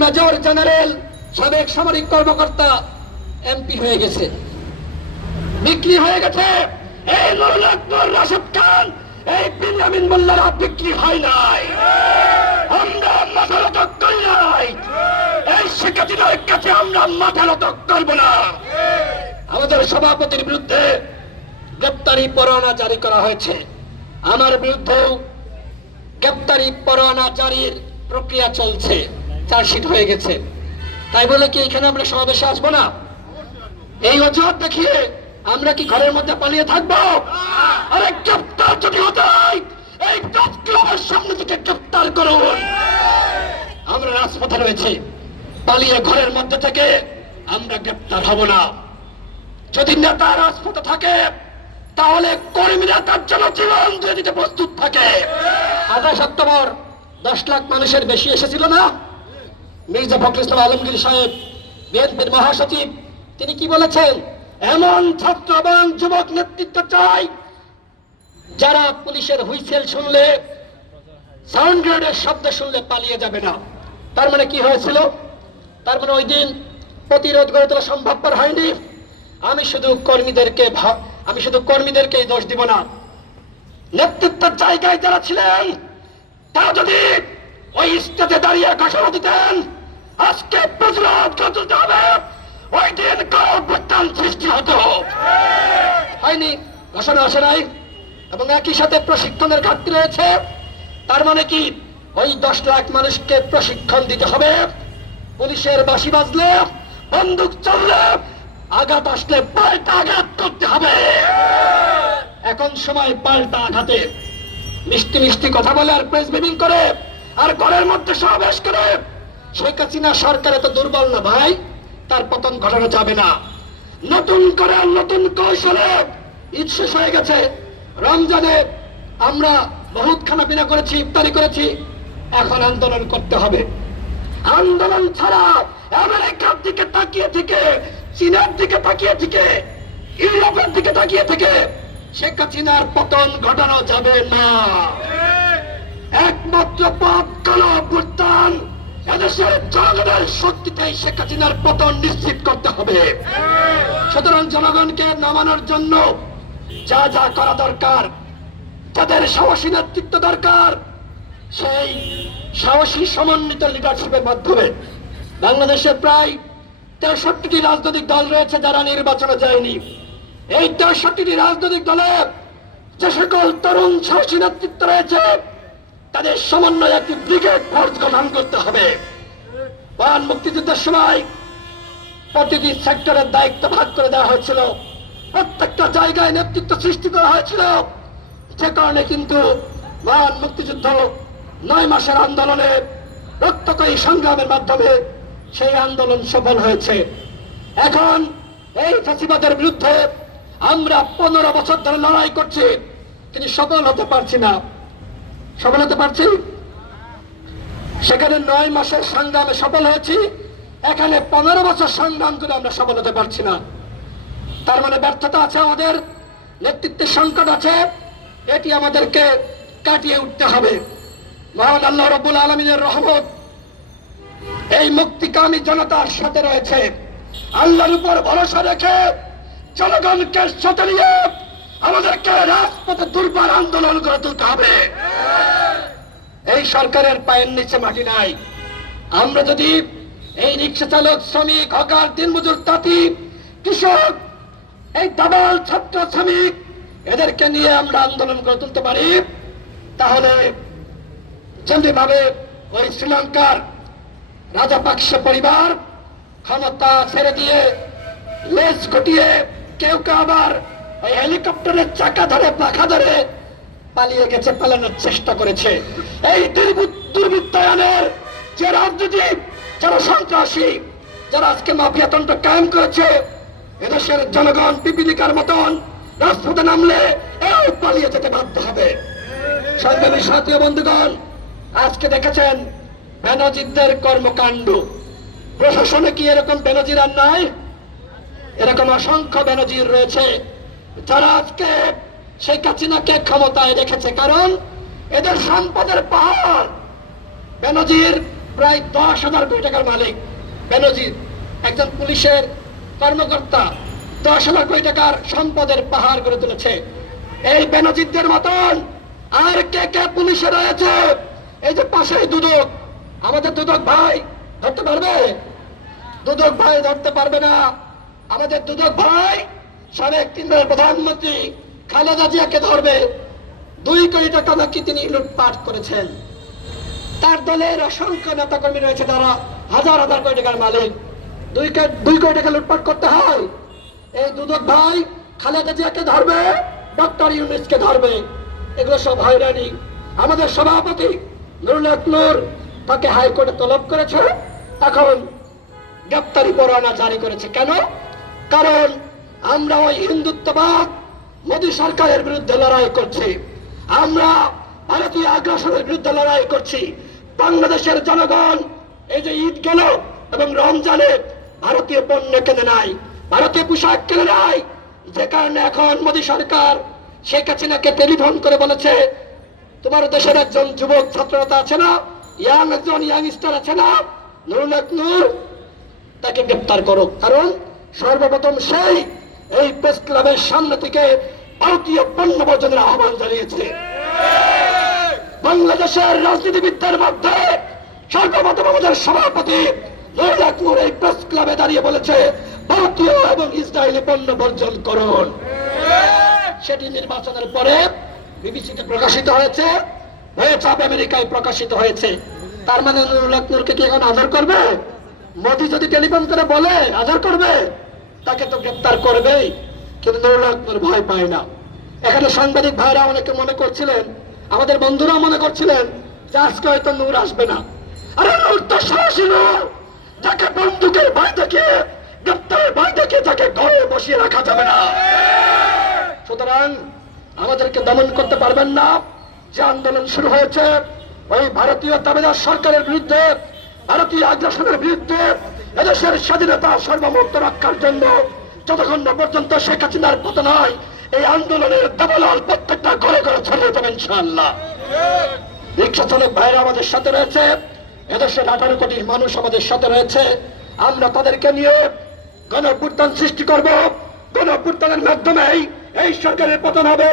Major general, সাবেক সামরিক কর্মকর্তা, এমপি হয়ে গেছে। বিক্রি হয়ে গেছে। এই নুরুল রাশেদ খান, এই মোল্লারা বিক্রি হয় নাই। আমরা মাথা করি নাই। এই কাছে আমরা মাথা নত না। আমাদের সভাপতির বিরুদ্ধে গ্রেপ্তারি পরোয়ানা জারি করা হয়েছে। আমার বিরুদ্ধেও গ্রেপ্তারি পরোয়ানা জারির প্রক্রিয়া চলছে। চার্জশিট হয়ে গেছে। তাই বলে কি এখানে আমরা সমাবেশে আসব না? এই অজুহাত দেখিয়ে আমরা কি ঘরের মধ্যে পালিয়ে থাকব? আরে গ্রেপ্তার যদি হতে হয় এই ক্লাবের সামনে থেকে গ্রেপ্তার করুন। আমরা রাজপথে রয়েছি। পালিয়ে ঘরের মধ্যে থেকে আমরা গ্রেপ্তার হব না। যদি নেতা রাজপথে থাকে, তাহলে কর্মীরা তার জন্য জীবন দিয়ে দিতে প্রস্তুত থাকে। আঠাশ অক্টোবর দশ লাখ মানুষের বেশি এসেছিল না? মির্জা ফখরুল ইসলাম আলমগীর সাহেব, বিএনপির মহাসচিব, তিনি কি বলেছেন? এমন ছাত্র এবং যুবক নেতৃত্ব চাই, যারা পুলিশের হুইসেল শুনলে সাউন্ড শব্দ শুনলে পালিয়ে যাবে না। তার মানে কি হয়েছিল? তার মানে ওই দিন প্রতিরোধ গড়ে তোলা সম্ভবপর হয়নি। আমি শুধু কর্মীদেরকে আমি শুধু কর্মীদেরকেই দোষ দিব না। নেতৃত্বের জায়গায় যারা ছিলেন, তারা যদি ওই স্টেজে দাঁড়িয়ে ঘোষণা দিতেন আজকে প্রতিরোধ তুলতে হবে ওই দিন গণপ্রত্যান সৃষ্টি হতো ঘোষণা আসে এবং একই সাথে প্রশিক্ষণের ঘাটতি রয়েছে। তার মানে কি? ওই দশ লাখ মানুষকে প্রশিক্ষণ দিতে হবে। পুলিশের বাঁশি বাজলে, বন্দুক চললে, আঘাত আসলে পাল্টা আঘাত করতে হবে। এখন সময় পাল্টা আঘাতে। মিষ্টি মিষ্টি কথা বলে আর প্রেস ব্রিফিং করে, আর ঘরের মধ্যে সমাবেশ করে শেখ হাসিনা সরকার এত দুর্বল না ভাই? তার পতন ঘটানো যাবে না। নতুন করে নতুন কৌশলে ঈদ শেষ হয়ে গেছে। রমজানে আমরা বহুত খানা পিনা করেছি ইফতারি করেছি। এখন আন্দোলন করতে হবে। আন্দোলন ছাড়া আমেরিকার দিকে তাকিয়ে থেকে চীনের দিকে তাকিয়ে থেকে ইউরোপের দিকে তাকিয়ে থেকে শেখ হাসিনার পতন ঘটানো যাবে না। একমাত্র পথ কালো অভ্যুত্থান এদেশের জনগণের শক্তিতে শেখ হাসিনার পতন নিশ্চিত করতে হবে। জনগণকে নামানোর জন্য যা যা করা দরকার সাহসী নেতৃত্ব দরকার, সেই সমন্বিত লিডারশিপের মাধ্যমে। বাংলাদেশের প্রায় তেষট্টিটি রাজনৈতিক দল রয়েছে যারা নির্বাচনে যায়নি। এই তেষট্টিটি রাজনৈতিক দলে যে সকল তরুণ সাহসী নেতৃত্ব রয়েছে তাদের সমন্বয় একটি ব্রিগেড ফোর্স গঠন করতে হবে। মহান মুক্তিযুদ্ধের সময় প্রতিটি সেক্টরের দায়িত্ব ভাগ করে দেওয়া হয়েছিল। প্রত্যেকটা জায়গায় নেতৃত্ব সৃষ্টি করা হয়েছিল। যে কারণে কিন্তু মহান মুক্তিযুদ্ধ নয় মাসের আন্দোলনে রক্তকয়ী সংগ্রামের মাধ্যমে সেই আন্দোলন সফল হয়েছে। এখন এই ফাঁসিবাদের বিরুদ্ধে আমরা পনেরো বছর ধরে লড়াই করছি, কিন্তু সফল হতে পারছি না। সফল হতে পারছি সেখানে নয় মাসের সংগ্রামে সফল হয়েছি। এখানে পনেরো বছর সংগ্রাম করে আমরা সফল হতে পারছি না। তার মানে ব্যর্থতা আছে আমাদের, নেতৃত্বের সংকট আছে, এটি আমাদেরকে কাটিয়ে উঠতে হবে। মহান আল্লাহ রবুল আলমিনের রহমত এই মুক্তিকামী জনতার সাথে রয়েছে। আল্লাহর উপর ভরসা রেখে জনগণকে সাথে নিয়ে আমাদেরকে রাজপথে দুর্বার আন্দোলন করে তুলতে হবে। এই সরকারের পায়ের নিচে মাটি নাই। আমরা যদি এই রিক্সা চালক শ্রমিক, হকার, দিনমজুর, তাঁতি, কৃষক, এই দাবাল ছাত্র, শ্রমিক, এদেরকে নিয়ে আমরা আন্দোলন করে তুলতে পারি, তাহলে যেমনি ভাবে ওই শ্রীলঙ্কার রাজাপাক্ষ পরিবার ক্ষমতা ছেড়ে দিয়ে লেজ ঘটিয়ে কেউ কেউ আবার ওই হেলিকপ্টারের চাকা ধরে, পাখা ধরে পালিয়ে গেছে, পালানোর চেষ্টা করেছে। এই দুর্বৃত্ত- দুর্বৃত্তায়নের যে রাজনীতি, যারা সন্ত্রাসী, যারা আজকে মাফিয়াতন্ত্র কায়েম করেছে, এদেশের জনগণ পিপিলিকার মতন রাজপথে নামলে এও পালিয়ে যেতে বাধ্য হবে। সংগ্রামী সাথী বন্ধুগণ, আজকে দেখেছেন বেনজিরদের কর্মকাণ্ড। প্রশাসনে কি এরকম বেনজির আর নাই? এরকম অসংখ্য বেনজির রয়েছে, যারা আজকে শেখ হাসিনাকে ক্ষমতায় রেখেছে, কারণ এদের সম্পদের পাহাড়। বেনজির প্রায় দশ হাজার কোটি টাকার মালিক। বেনজির একজন পুলিশের কর্মকর্তা, দশ হাজার কোটি টাকার সম্পদের পাহাড় গড়ে তুলেছে। এই বেনজিরদের মতন আর কে কে পুলিশে রয়েছে? এই যে পাশে দুদক, আমাদের দুদক ভাই, ধরতে পারবে? দুদক ভাই ধরতে পারবে না। আমাদের দুদক ভাই সাবেক তিনবারের প্রধানমন্ত্রী। খালেদা জিয়াকে ধরবে। দুই কোটি টাকা নাকি তিনি লুটপাট করেছেন। তার দলের অসংখ্য নেতা কর্মী রয়েছে যারা হাজার হাজার কোটি টাকার মালিক। দুই দুই কোটি টাকা লুটপাট করতে হয়। এই দুদক ভাই খালেদা জিয়াকে ধরবে, ডক্টর ইউনিসকে ধরবে। এগুলো সব হয়রানি। আমাদের সভাপতি নুরুল হক তাকে হাইকোর্টে তলব করেছে। এখন গ্রেপ্তারি পরোয়ানা জারি করেছে। কেন? কারণ আমরা ওই হিন্দুত্ববাদ মোদী সরকারের বিরুদ্ধে লড়াই করছি। আমরা ভারতীয় আগ্রাসনের বিরুদ্ধে লড়াই করছি। বাংলাদেশের জনগণ এই যে ঈদ গেল এবং রমজানে ভারতীয় পণ্য কেনে নাই, ভারতীয় পোশাক কেনে নাই, যে কারণে এখন মোদী সরকার শেখ হাসিনাকে টেলিফোন করে বলেছে, তোমার দেশের একজন যুবক ছাত্রতা আছে না? ইয়াং একজন ইয়াংস্টার আছে না? নুরুল নূর, তাকে গ্রেপ্তার করো। কারণ সর্বপ্রথম সেই এই প্রেস ক্লাবের সামনে থেকে ভারতীয় পণ্য বর্জনের আহ্বান জানিয়েছে। বাংলাদেশের রাজনীতিবিদদের মধ্যে সর্বপ্রথম আমাদের সভাপতি হক এই প্রেস ক্লাবে দাঁড়িয়ে বলেছে, ভারতীয় এবং ইসরায়েলি পণ্য বর্জন করুন। সেটি নির্বাচনের পরে বিবিসিতে প্রকাশিত হয়েছে হয়েছে আমেরিকায় প্রকাশিত হয়েছে। তার মানে নুরুল হক কি এখন আধার করবে? মোদি যদি টেলিফোন করে বলে আধার করবে? তাকে তো গ্রেপ্তার করবেই। কিন্তু নুরুল ভয় পায় না। এখানে সাংবাদিক ভাইরা অনেকে মনে করছিলেন, আমাদের বন্ধুরা মনে করছিলেন যে আজকে হয়তো নূর আসবে না। আরে নূর তো সাহসী নূর যাকে বন্দুকের ভয় দেখিয়ে গ্রেপ্তারের ভয় দেখিয়ে তাকে ঘরে বসিয়ে রাখা যাবে না। সুতরাং আমাদেরকে দমন করতে পারবেন না। যে আন্দোলন শুরু হয়েছে, ওই ভারতীয় তাবেদার সরকারের বিরুদ্ধে, ভারতীয় আগ্রাসনের বিরুদ্ধে, এদেশের স্বাধীনতা সর্বমুক্ত রক্ষার জন্য যতক্ষণ না পর্যন্ত শেখ হাসিনার পতন হয় এই আন্দোলনের দাবালাল প্রত্যেকটা ঘরে ঘরে ছড়িয়ে দেবেন ইনশাআল্লাহ। রিক্সা চালক ভাইরা আমাদের সাথে রয়েছে, এদেশের আঠারো কোটির মানুষ আমাদের সাথে রয়েছে। আমরা তাদেরকে নিয়ে গণ সৃষ্টি করব। গণ মাধ্যমেই এই সরকারের পতন হবে।